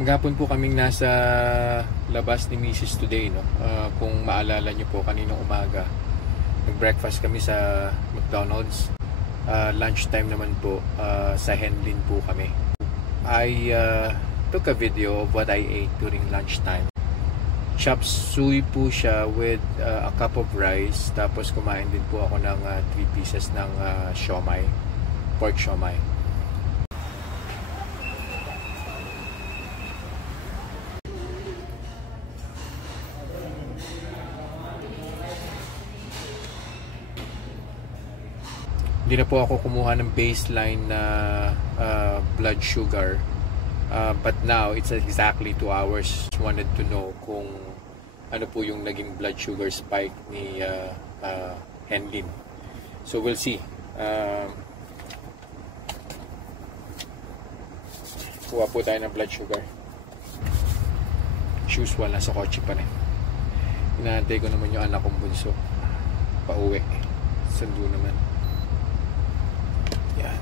Maghapon po kaming nasa labas ni Mrs. today, no? Kung maalala niyo po, kaninang umaga nag-breakfast kami sa McDonald's. Lunchtime naman po, sa Henlin po kami. I took a video of what I ate during lunchtime. Chop suey po siya with a cup of rice. Tapos kumain din po ako ng 3 pieces ng siomai, pork siomai. Hindi na po ako kumuha ng baseline na blood sugar. But now, it's exactly 2 hours. Just wanted to know kung ano po yung naging blood sugar spike ni Henlin. So, we'll see. Kuha po tayo ng blood sugar. As usual, nasa kotse pa rin. Inaantay ko naman yung anak kong bunso. Pauwi. Sando naman. Yan.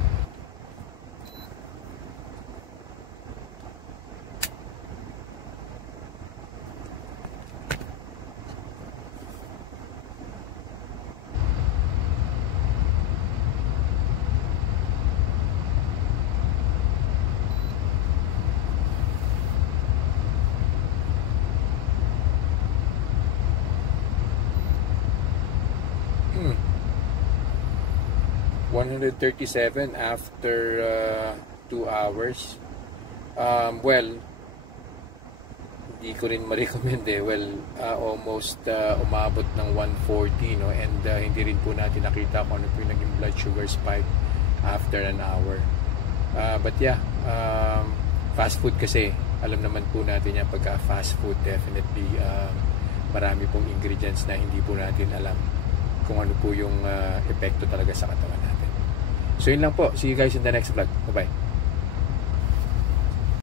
Hmm. 137 after 2 hours. Well, hindi ko rin ma-recommend eh. Well, almost umabot ng 140, no? And hindi rin po natin nakita kung ano po yung naging blood sugar spike after an hour. But yeah, fast food kasi, alam naman po natin yan, pagka fast food, definitely marami pong ingredients na hindi po natin alam kung ano po yung epekto talaga sa katawan natin. So yun lang po. See you guys in the next vlog. Bye-bye.